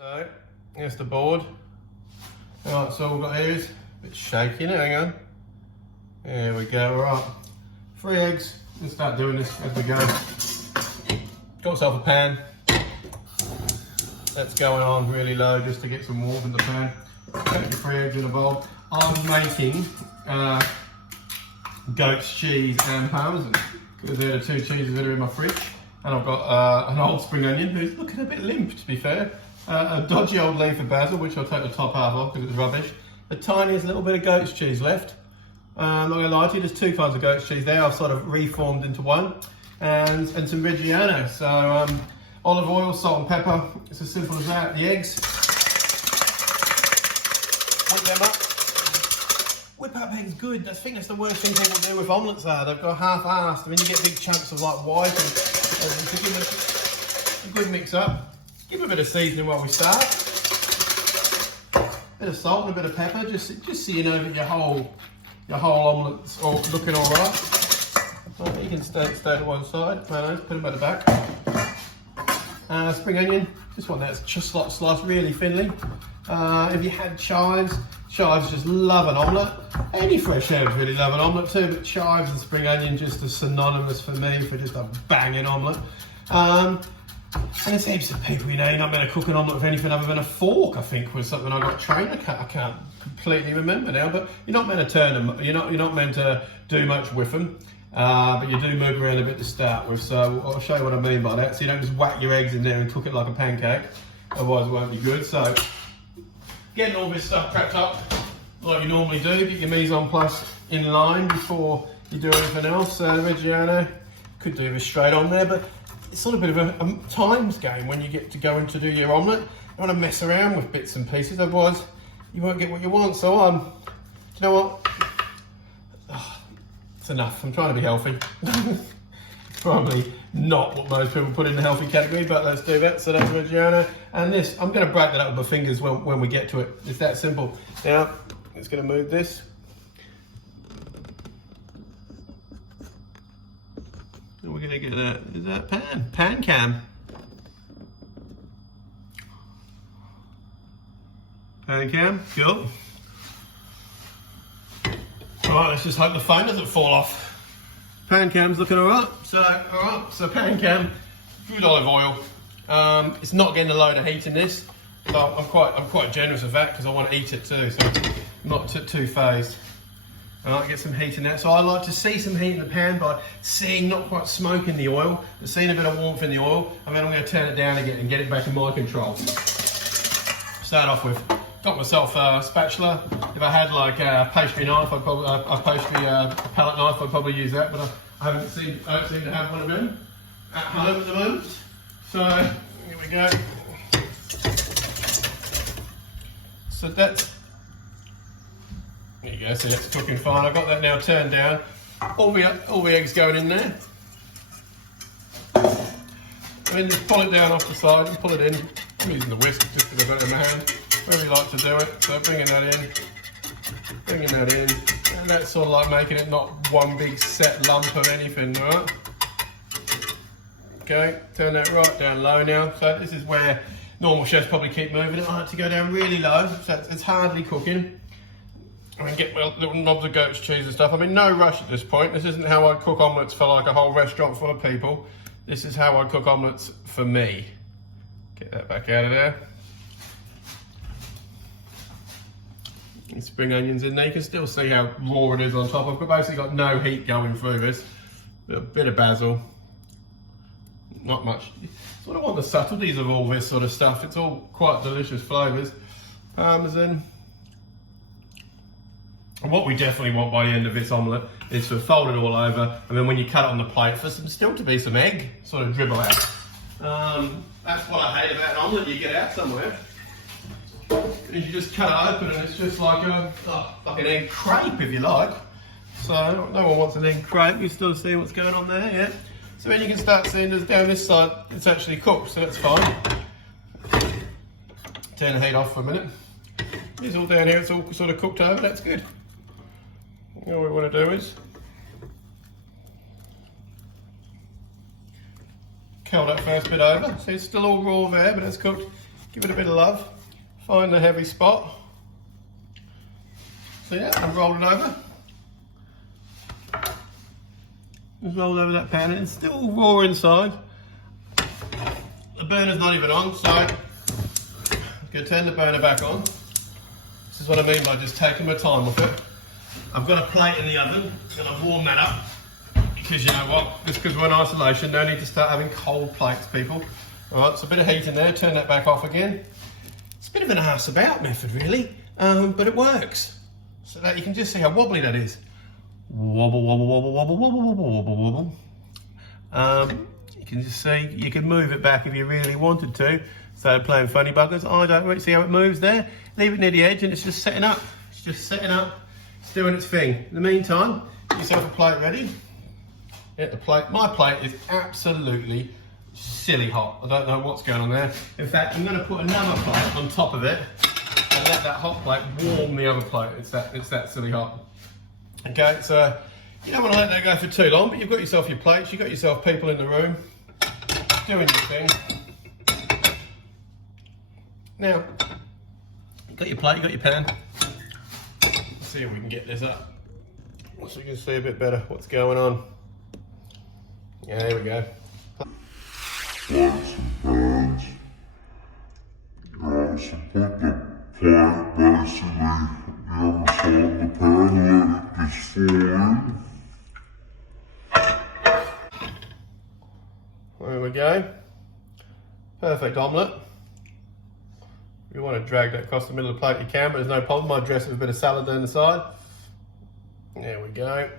So, here's the board. Alright, so all we've got here is a bit shaky now, hang on. There we go, alright. 3 eggs, let's start doing this as we go. Got myself a pan. That's going on really low just to get some warmth in the pan. Put your 3 eggs in a bowl. I'm making goat's cheese and Parmesan because they're the 2 cheeses that are in my fridge. And I've got an old spring onion who's looking a bit limp, to be fair. A dodgy old leaf of basil, which I'll take the top half off because it's rubbish. The tiniest little bit of goat's cheese left. I'm not going to lie to you, there's 2 kinds of goat's cheese there. I've sort of reformed into one. And some Reggiano. So olive oil, salt and pepper. It's as simple as that. The eggs. Whip them up. Whip up eggs good. I think that's the worst thing people do with omelettes are. They've got half-assed. I mean, you get big chunks of like white and to give it a good mix up. Give it a bit of seasoning while we start. Bit of salt and a bit of pepper, just so you know that your whole omelette's all looking all right. So you can stay to one side. Mayonnaise, put them at the back. Spring onion, just one that's just sliced really thinly. If you had chives just love an omelette. Any fresh herbs really love an omelette too, but chives and spring onion just are synonymous for me for just a banging omelette. And there's heaps of people, you know, you're not meant to cook an omelette with anything other than a fork, I think was something I got trained. I can't completely remember now, but you're not meant to turn them, you're not meant to do much with them. But you do move around a bit to start with, so I'll show you what I mean by that. So you don't just whack your eggs in there and cook it like a pancake, otherwise it won't be good. So getting all this stuff prepped up like you normally do, get your mise en place in line before you do anything else. Reggiano, could do this straight on there, but it's sort of a bit of a times game when you get to go in to do your omelette. You don't want to mess around with bits and pieces, otherwise you won't get what you want. So do you know what? It's enough. I'm trying to be healthy. Probably not what most people put in the healthy category, but let's do that. So that's Reggiano. And this, I'm going to break that up with my fingers when we get to it. It's that simple. Now, it's going to move this. And we're going to get that, is that pan cam. Pan cam, cool. Right, let's just hope the phone doesn't fall off. Pan cam's looking alright. So pan cam, good olive oil. It's not getting a load of heat in this, so I'm quite generous with that because I want to eat it too. So I'm not too phased. I like to get some heat in that. So I like to see some heat in the pan by seeing not quite smoke in the oil, but seeing a bit of warmth in the oil, and then I'm going to turn it down again and get it back in my control. Start off with. Got myself a spatula. If I had like a pastry knife, I'd probably a palette knife, I'd probably use that, but I don't seem to have one of them at home at the moment. So here we go. So there you go. So that's cooking fine. I've got that now turned down. All the eggs going in there. And then just pull it down off the side and pull it in. I'm using the whisk just because I've got it in my hand. Really like to do it, so bringing that in, and that's sort of like making it not one big set lump of anything, right? Okay, turn that right down low now. So this is where normal chefs probably keep moving it. I like to go down really low, so it's hardly cooking. I mean, get my little knobs of goat's cheese and stuff. I mean, no rush at this point. This isn't how I cook omelettes for like a whole restaurant full of people. This is how I cook omelettes for me. Get that back out of there. Spring onions in there. You can still see how raw it is on top. I've basically got no heat going through this. A bit of basil, not much. Sort of want the subtleties of all this sort of stuff. It's all quite delicious flavours. Parmesan. And what we definitely want by the end of this omelette is to fold it all over, and then when you cut it on the plate, for still to be some egg sort of dribble out. That's what I hate about an omelette. You get out somewhere. You just cut it open and it's just like an egg crepe, if you like. So no one wants an egg crepe. You still see what's going on there, yeah? So then you can start seeing this down this side, it's actually cooked, so that's fine. Turn the heat off for a minute. It's all down here, it's all sort of cooked over, that's good. All we want to do is curl that first bit over. So it's still all raw there, but it's cooked. Give it a bit of love. Find the heavy spot. So yeah, and roll it over. Just roll over that pan, and it's still raw inside. The burner's not even on, so I'm going to turn the burner back on. This is what I mean by just taking my time with it. I've got a plate in the oven, and I've warmed that up. Because you know what, just because we're in isolation, no need to start having cold plates, people. All right, so a bit of heat in there, turn that back off again. It's a bit of an arse about method really, but it works. So that you can just see how wobbly that is. Wobble, wobble, wobble, wobble, wobble, wobble, wobble, wobble. You can just see, you can move it back if you really wanted to. Instead of playing funny buggers, I don't really see how it moves there. Leave it near the edge and it's just setting up. It's just setting up, it's doing its thing. In the meantime, get yourself a plate ready. Get the plate. My plate is absolutely silly hot. I don't know what's going on there. In fact, I'm going to put another plate on top of it and let that hot plate warm the other plate. It's that silly hot. Okay, so you don't want to let that go for too long, but you've got yourself your plates, you've got yourself people in the room doing your thing. Now, you've got your plate, you've got your pan. Let's see if we can get this up so you can see a bit better what's going on. Yeah, there we go. Plates and pans. So put the plate basically the other side of the pan, let it just fall in. There we go. Perfect omelette. If you want to drag that across the middle of the plate, you can, but there's no problem. I dress it with a bit of salad down the side. There we go.